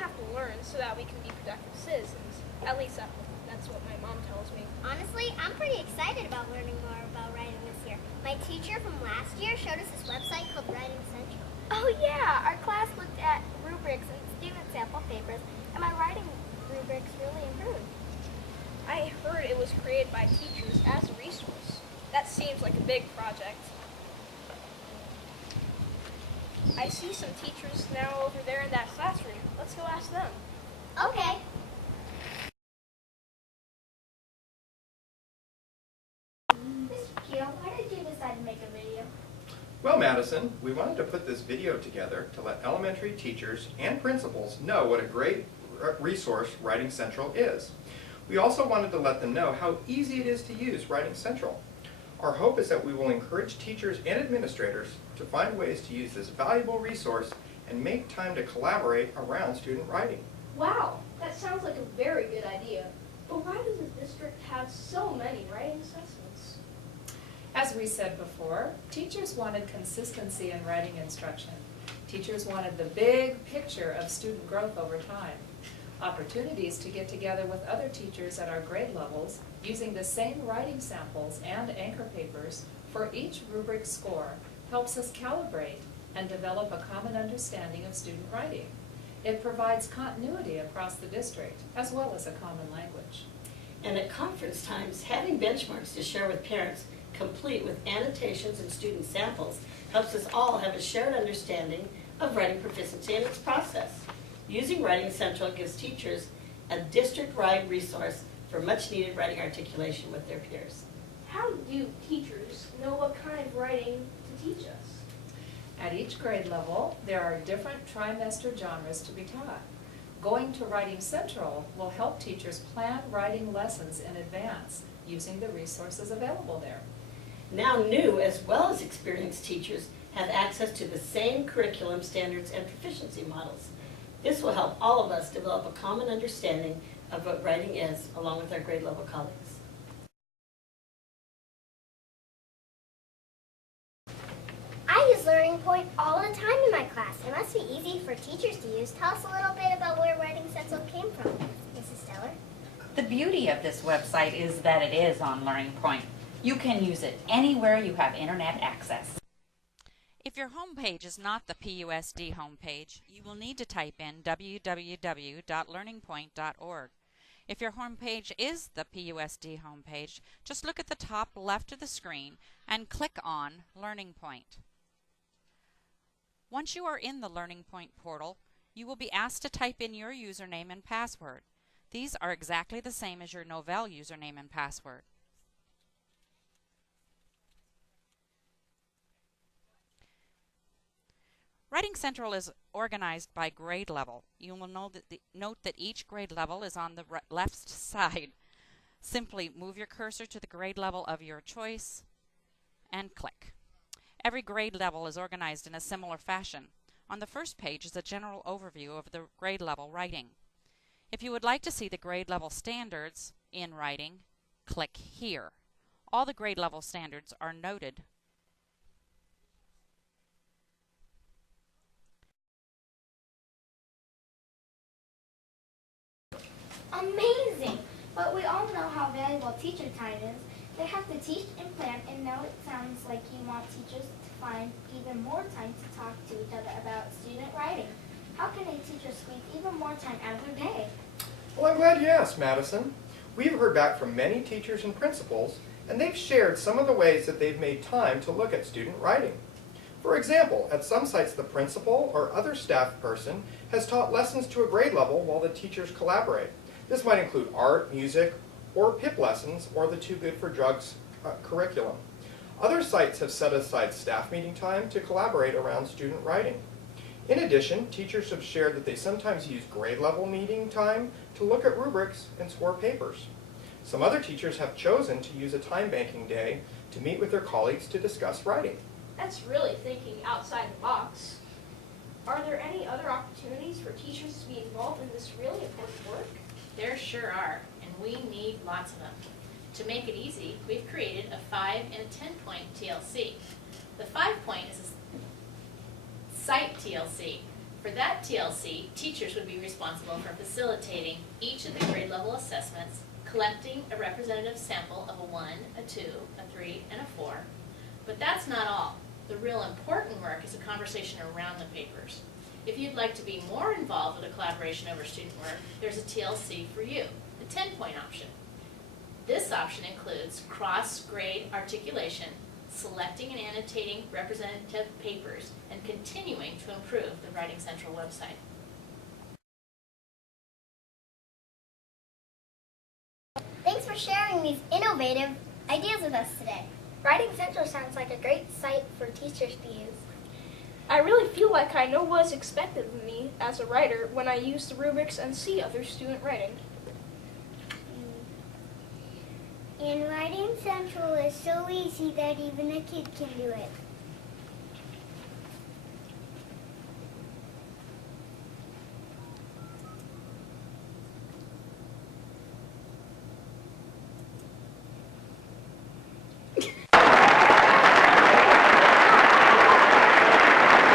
have to learn so that we can be productive citizens. At least that's what my mom tells me. Honestly, I'm pretty excited about learning more about writing this year. My teacher from last year showed us this website called Writing Central. Oh yeah, our class looked at rubrics and student sample papers, and my writing rubrics really improved. I heard it was created by teachers as a resource. That seems like a big project. I see some teachers now over there in that classroom. Let's go ask them. Okay. Mr. Keel, why did you decide to make a video? Well, Madison, we wanted to put this video together to let elementary teachers and principals know what a great resource Writing Central is. We also wanted to let them know how easy it is to use Writing Central. Our hope is that we will encourage teachers and administrators to find ways to use this valuable resource and make time to collaborate around student writing. Wow, that sounds like a very good idea. But why does the district have so many writing assessments? As we said before, teachers wanted consistency in writing instruction. Teachers wanted the big picture of student growth over time. Opportunities to get together with other teachers at our grade levels using the same writing samples and anchor papers for each rubric score helps us calibrate and develop a common understanding of student writing. It provides continuity across the district as well as a common language. And at conference times, having benchmarks to share with parents complete with annotations and student samples helps us all have a shared understanding of writing proficiency and its process. Using Writing Central gives teachers a district-wide resource for much-needed writing articulation with their peers. How do teachers know what kind of writing to teach us? At each grade level, there are different trimester genres to be taught. Going to Writing Central will help teachers plan writing lessons in advance using the resources available there. Now new as well as experienced teachers have access to the same curriculum standards and proficiency models. This will help all of us develop a common understanding of what writing is, along with our grade level colleagues. I use Learning Point all the time in my class. It must be easy for teachers to use. Tell us a little bit about where Writing Central came from, Mrs. Steller. The beauty of this website is that it is on Learning Point. You can use it anywhere you have internet access. If your homepage is not the PUSD homepage, you will need to type in www.learningpoint.org. If your homepage is the PUSD homepage, just look at the top left of the screen and click on Learning Point. Once you are in the Learning Point portal, you will be asked to type in your username and password. These are exactly the same as your Novell username and password. Writing Central is organized by grade level. You will note that each grade level is on the left side. Simply move your cursor to the grade level of your choice and click. Every grade level is organized in a similar fashion. On the first page is a general overview of the grade level writing. If you would like to see the grade level standards in writing, click here. All the grade level standards are noted. Amazing! But we all know how valuable teacher time is. They have to teach and plan, and now it sounds like you want teachers to find even more time to talk to each other about student writing. How can a teacher squeeze even more time out of their day? Well, I'm glad you asked, Madison. We've heard back from many teachers and principals, and they've shared some of the ways that they've made time to look at student writing. For example, at some sites the principal or other staff person has taught lessons to a grade level while the teachers collaborate. This might include art, music, or PIP lessons, or the Too Good for Drugs curriculum. Other sites have set aside staff meeting time to collaborate around student writing. In addition, teachers have shared that they sometimes use grade level meeting time to look at rubrics and score papers. Some other teachers have chosen to use a time banking day to meet with their colleagues to discuss writing. That's really thinking outside the box. Are there any other opportunities for teachers to be involved in this really important work? There sure are, and we need lots of them. To make it easy, we've created a 5 and a 10-point TLC. The 5-point is a site TLC. For that TLC, teachers would be responsible for facilitating each of the grade level assessments, collecting a representative sample of a 1, a 2, a 3, and a 4. But that's not all. The real important work is a conversation around the papers. If you'd like to be more involved with the collaboration over student work, there's a TLC for you, the 10-point option. This option includes cross-grade articulation, selecting and annotating representative papers, and continuing to improve the Writing Central website. Thanks for sharing these innovative ideas with us today. Writing Central sounds like a great site for teachers to use. I really feel like I know what's expected of me as a writer when I use the rubrics and see other student writing. And Writing Central is so easy that even a kid can do it.